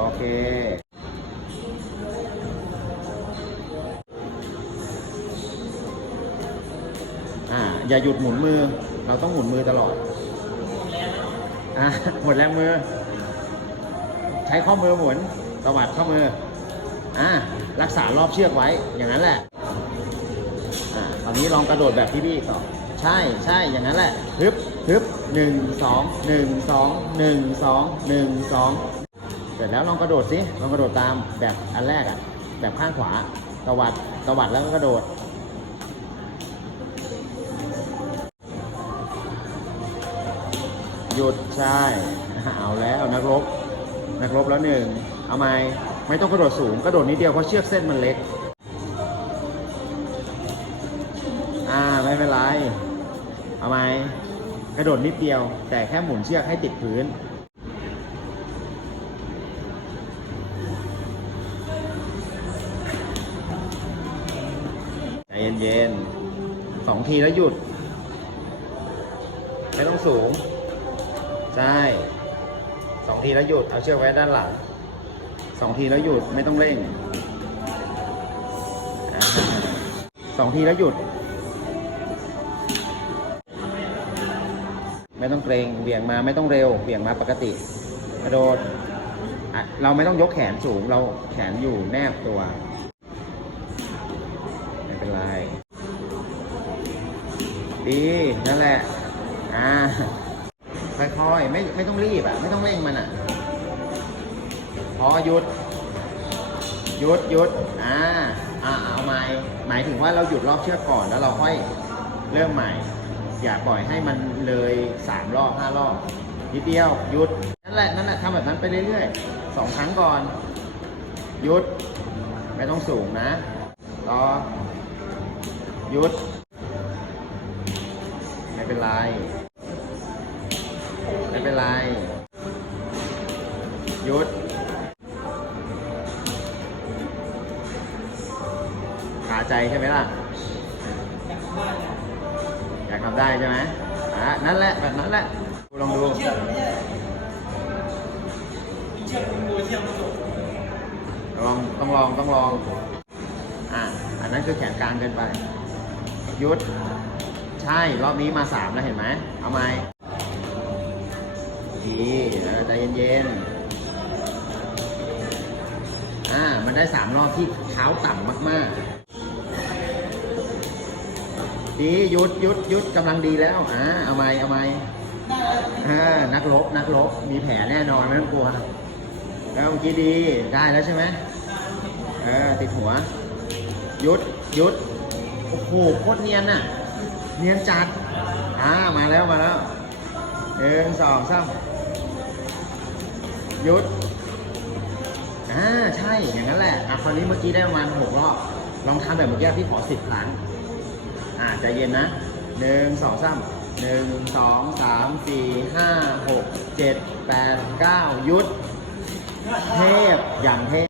โอเค อ่า อย่าหยุดหมุนมือ เราต้องหมุนมือตลอด อ่าหมดแรงมือ ใช้ข้อมือหมุนตวัดข้อมือ อ่า รักษารอบเชือกไว้ อย่างนั้นแหละ อ่า ตอนนี้ลองกระโดดแบบพี่บี้ต่อ ใช่ ใช่ อย่างนั้นแหละ ฮึบ ฮึบหนึ่งสอง หนึ่งสอง หนึ่งสอง หนึ่งสอง สร็จแล้วลองกระโดดสิลองกระโดดตามแบบอันแรกอะแบบข้างขวาตวัดตวัดแล้วก็กระโดด หยุดใช่เอาแล้วนักรบนักรบแล้วหนึ่งเอาไหมไม่ต้องกระโดดสูงกระโดดนิดเดียวเพราะเชือกเส้นมันเล็ก อ่าไม่เป็นไร เอาไหมกระโดดนิดเดียว แต่แค่หมุนเชือกให้ติดพื้น ใจ เย็นๆสองทีแล้วหยุด ไม่ต้องสูง ใช่สองทีแล้วหยุด เอาเชือกไว้ด้านหลังสองทีแล้วหยุดไม่ต้องเร่งสองทีแล้วหยุด ไม่ต้องเกรงเบี่ยงมาไม่ต้องเร็วเบี่ยงมาปกติกระโดดเราไม่ต้องยกแขนสูงเราแขนอยู่แนบตัว ดีนั่นแหละ อ่า ค่อยๆ ไม่ไม่ต้องรีบอะ ไม่ต้องเร่งมันอะ พอหยุด หยุดหยุด อ่า อ่าเอาใหม่หมายถึงว่าเราหยุดรอบเชือกก่อนแล้วเราค่อยเริ่มใหม่ อย่าปล่อยให้มันเลยสามรอบห้ารอบนิดเดียว หยุด นั่นแหละ นั่นแหละทำแบบนั้นไปเรื่อยๆสองครั้งก่อน หยุด ไม่ต้องสูงนะ ต่อ หยุด เป็นไร ไม่เป็นไร หยุด ขาใจใช่ไหมล่ะ อยากทำได้ใช่ไหมอะนั่นแหละ แบบนั้นแหละดูลองดูลองต้องลองต้องลอง อะ อันนั้นคือแขนกลางเกินไป หยุด ช่ รอบนี้มาสามแล้วเห็นไหม เอาไหมดีใจเย็นๆ อ่า มันได้สามรอบที่เท้าต่ำมากๆ ดีหยุดหยุดหยุดกำลังดีแล้ว อ่า เอาไหมเอาไหมอ่า นักรบนักรบมีแผลแน่นอนไม่ต้องกลัว แล้วเมื่อกี้ดีได้แล้วใช่ไหมเออติดหัว หยุดหยุดโอ้โหโคตรเนียนน่ะ เนียนจัด อ่า มาแล้วมาแล้วหนึ่งสองสามหยุด อ่า ใช่ อย่างนั้นแหละ อะ คราวนี้เมื่อกี้ได้ประมาณหกรอบ ลองทำแบบเมื่อกี้พี่ขอสิบครั้ง อ่า ใจเย็นนะหนึ่งสองสามหนึ่งสองสามสี่ห้าหกเจ็ดแปดเก้าหยุด เทพ อย่างเทพ